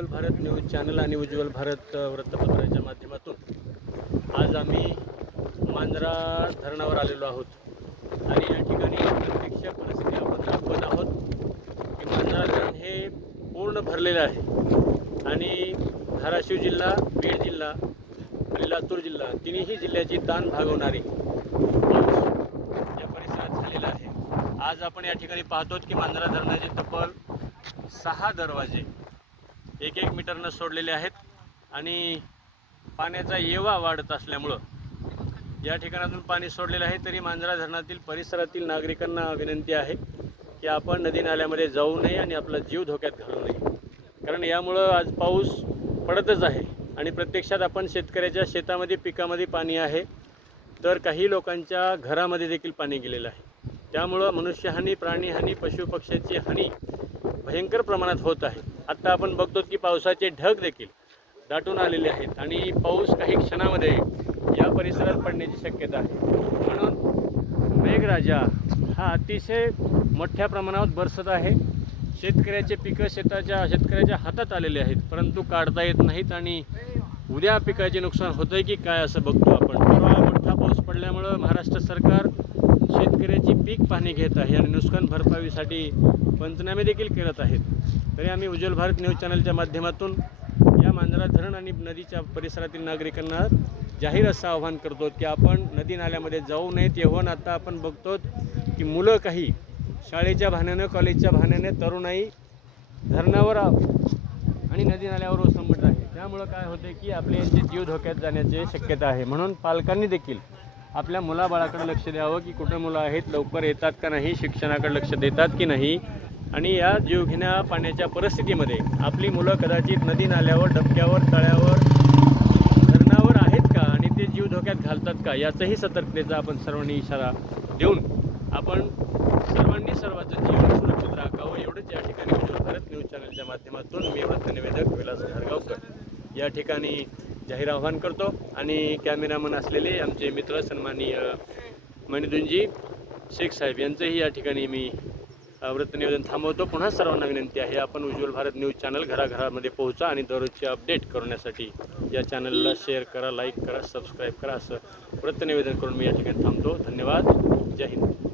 उज्ज्वल Bharat news channel आणि उज्ज्वल भारत वृत्तपत्राच्या माध्यमातून आज आम्ही मांजरा धरणावर आलेलो आहोत. आणि या ठिकाणी प्रत्यक्ष परिस्थिती आपण दाखवत आहोत की मांजरा धरण हे पूर्ण भरलेलं आहे. आणि धाराशिव जिल्हा बीड जिल्हा आणि लातूर जिल्हा तिन्ही जिल्ह्याची ताण भागवणारी या परिसरात झालेला आहे. आज आपण या ठिकाणी पाहतो की मांजरा धरणाचे तब्बल सहा दरवाजे एक एक मीटरनं सोडलेले आहेत आणि पाण्याचा येवा वाढत असल्यामुळं या ठिकाणातून पाणी सोडलेलं आहे तरी मांजरा धरणातील परिसरातील नागरिकांना विनंती आहे की आपण नदी नाल्यामध्ये जाऊ नये आणि आपला जीव धोक्यात घालू नये. कारण यामुळं आज पाऊस पडतच आहे आणि प्रत्यक्षात आपण शेतकऱ्याच्या शेतामध्ये पिकामध्ये पाणी आहे तर काही लोकांच्या घरामध्ये देखील पाणी गेलेलं आहे. त्यामुळं मनुष्यहानी प्राणीहानी पशुपक्ष्याची हानी भयंकर प्रमाणात होत आहे. आत्ता आपण बघतो की पावसाचे ढग देखील दाटून आलेले आहेत आणि पाऊस काही क्षणामध्ये या परिसरात पडण्याची शक्यता आहे. म्हणून मेघराजा हा अतिशय मोठ्या प्रमाणावर बरसत आहे. शेतकऱ्याचे पिकं शेताच्या शेतकऱ्याच्या हातात आलेले आहेत परंतु काढता येत नाहीत आणि उद्या पिकाचे नुकसान होतं आहे की काय असं बघतो आपण. मोठा पाऊस पडल्यामुळं महाराष्ट्र सरकार शेतकऱ्याची पीक पाहणी घेत आहे आणि नुकसान भरपाईसाठी पंचनामे देखील करत आहेत. तरी आम्ही उज्ज्वल भारत न्यूज चॅनलच्या माध्यमातून या मांजरा धरण आणि नदीच्या परिसरातील नागरिकांना जाहीर असं आवाहन करतो की आपण नदी नाल्यामध्ये जाऊ नये तेव्हा आता आपण बघतो की मुलं काही शाळेच्या भाण्यानं कॉलेजच्या भाण्याने तरुणाई धरणावर आणि नदी नाल्यावर ओसंबट आहे. त्यामुळं काय होते की आपले यांचे जीव धोक्यात जाण्याची शक्यता आहे. म्हणून पालकांनी देखील आपल्या मुलाबाळाकडे लक्ष द्यावं की कुठे मुलं आहेत लवकर येतात का नाही शिक्षणाकडे लक्ष देतात की नाही? आणि या जीवघेण्या पाण्याच्या परिस्थितीमध्ये आपली मुलं कदाचित नदी नाल्यावर डबक्यावर तळ्यावर धरणावर आहेत का? आणि ते जीव धोक्यात घालतात का? याचाही सतर्कतेचा आपण सर्वांनी इशारा देऊन आपण सर्वांनी सर्वांचं जीवन सुरक्षित राखावं. एवढंच या ठिकाणी भारत न्यूज चॅनलच्या माध्यमातून मी वृत्तनिवेदक विलास घारगावकर या ठिकाणी जाहीर आव्हान करतो. आणि कॅमेरामन असलेले आमचे मित्र सन्माननीय मणिदुंजी शेख साहेब यांचंही या ठिकाणी मी वृत्तनिवेदन थांबवतो. पुन्हा सर्वांना विनंती आहे आपण उज्ज्वल भारत न्यूज चॅनल घराघरामध्ये पोहोचा आणि दररोजचे अपडेट करण्यासाठी या चॅनलला शेअर करा लाईक करा सबस्क्राईब करा असं वृत्तनिवेदन करून मी या ठिकाणी थांबतो. धन्यवाद. जय हिंद.